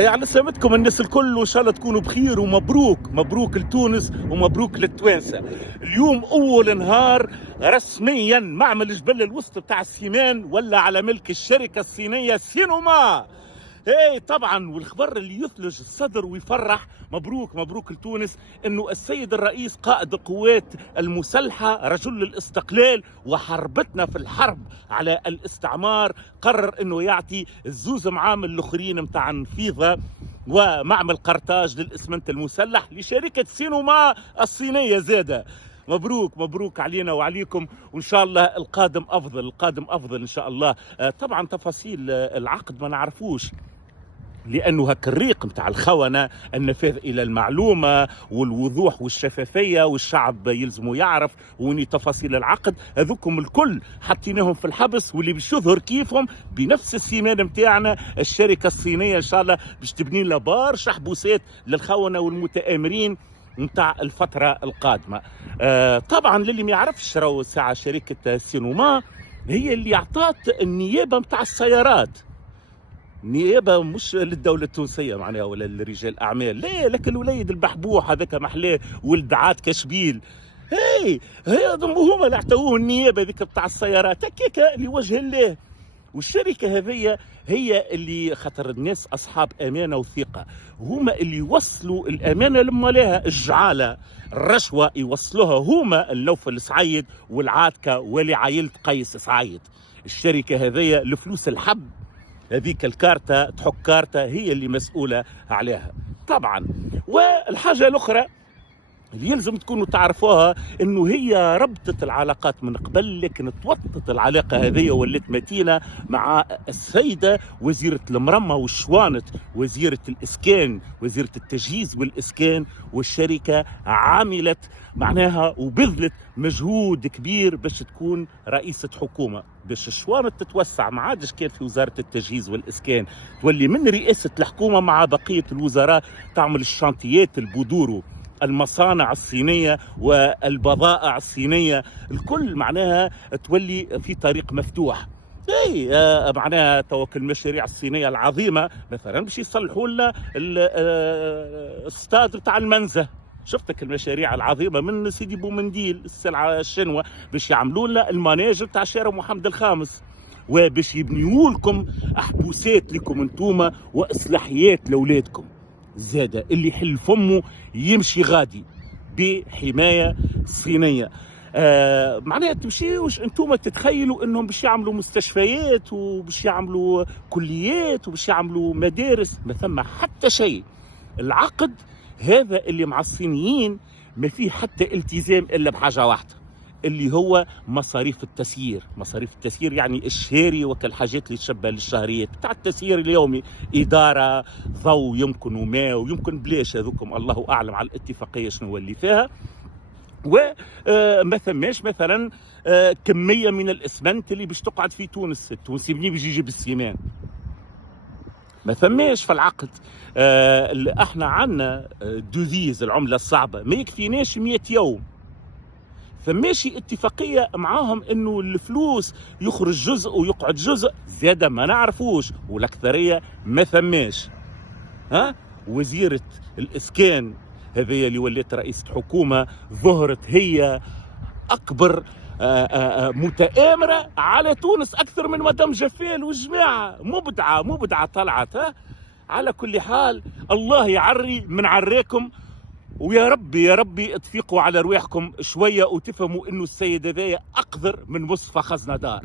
يعني سلامتكم الناس الكل، وان شاء الله تكونوا بخير، ومبروك مبروك لتونس ومبروك للتوانسه. اليوم اول نهار رسميا معمل جبل الوسط بتاع السيمان ولا على ملك الشركه الصينيه سينوما. ايه طبعا، والخبر اللي يثلج الصدر ويفرح، مبروك مبروك لتونس، انه السيد الرئيس قائد القوات المسلحه رجل الاستقلال وحربتنا في الحرب على الاستعمار قرر انه يعطي الزوز معامل الاخرين متاع نفيضه ومعمل قرطاج للاسمنت المسلح لشركه سينوما الصينيه زاده. مبروك مبروك علينا وعليكم، وان شاء الله القادم افضل، القادم افضل ان شاء الله. طبعا تفاصيل العقد ما نعرفوش، لانه هك الريق متاع الخونه، النفاذ الى المعلومه والوضوح والشفافيه، والشعب يلزمه يعرف وين تفاصيل العقد. هذوكم الكل حطيناهم في الحبس، واللي باش يظهر كيفهم بنفس السيمان متاعنا الشركه الصينيه ان شاء الله باش تبني لنا برشا حبوسات للخونه والمتآمرين متاع الفتره القادمه. طبعا للي ما يعرفش، راهو ساعه شركه سينوما هي اللي اعطت النيابه متاع السيارات، نيابه مش للدوله التونسيه معناها ولا لرجال الاعمال، لا، لكن الوليد البحبوح هذاك محلاه ولد عاد كشبيل، هي هما اللي اعطوه النيابه ذيك بتاع السيارات هكاك لوجه الله. والشركه هذه هي اللي خاطر الناس اصحاب امانه وثقه، هما اللي يوصلوا الامانه لما لها الجعاله، الرشوه يوصلوها هما النوفل سعيد والعاتكه ولعائله قيس سعيد. الشركه هذه الفلوس الحب هذيك الكارتة تحك كارتة هي اللي مسؤولة عليها طبعا. والحاجة الأخرى اللي يلزم تكونوا تعرفوها انه هي ربطت العلاقات من قبل، لكن توطت العلاقه هذه ولات متينه مع السيده وزيره المرمى والشوانت، وزيره الاسكان، وزيره التجهيز والاسكان. والشركه عملت معناها وبذلت مجهود كبير باش تكون رئيسه حكومه، باش الشوانت تتوسع، ما عادش كانت في وزاره التجهيز والاسكان، تولي من رئاسه الحكومه مع بقيه الوزراء تعمل الشانتيات البودورو، المصانع الصينية والبضائع الصينية، الكل معناها تولي في طريق مفتوح. معناها توك المشاريع الصينية العظيمة مثلا باش يصلحوا لنا الاستاد بتاع المنزه، شفتك المشاريع العظيمة من سيدي بومنديل السلعة الشنوة باش يعملوا لنا المناجر تاع شارع محمد الخامس، وباش يبنيوا لكم احبوسات لكم انتوما واصلاحيات لاولادكم زادة، اللي يحل فمه يمشي غادي بحماية صينية. معناها تمشيوش انتم تتخيلوا انهم باش يعملوا مستشفيات وباش يعملوا كليات وباش يعملوا مدارس، ما ثم حتى شيء. العقد هذا اللي مع الصينيين ما فيه حتى التزام الا بحاجة واحدة، اللي هو مصاريف التسيير. مصاريف التسيير يعني الشهري وكالحاجات اللي تشبه للشهريات بتاع التسيير اليومي، إدارة، ضوء يمكن وماء ويمكن بلاش، هذوكم الله أعلم على الاتفاقية شنو اللي فيها. وما ثماش مثلا كمية من الإسمنت اللي باش تقعد في تونس، التونسي منين بيجي يجيب السيمان؟ ما ثماش في العقد. احنا عندنا دوفيز العملة الصعبة ما يكفيناش 100 يوم، فماشي اتفاقية معاهم انه الفلوس يخرج جزء ويقعد جزء زيادة ما نعرفوش، والاكثرية ما ثماش. وزيرة الاسكان هذه اللي ولات رئيسة حكومة ظهرت هي اكبر متآمرة على تونس اكثر من مدام جفال والجماعة، مبدعة طلعت. على كل حال الله يعري من عراكم، ويا ربي يا ربي تفيقوا على رواحكم شوية وتفهموا انه السيد هذايا اقدر من مصطفى خزندار.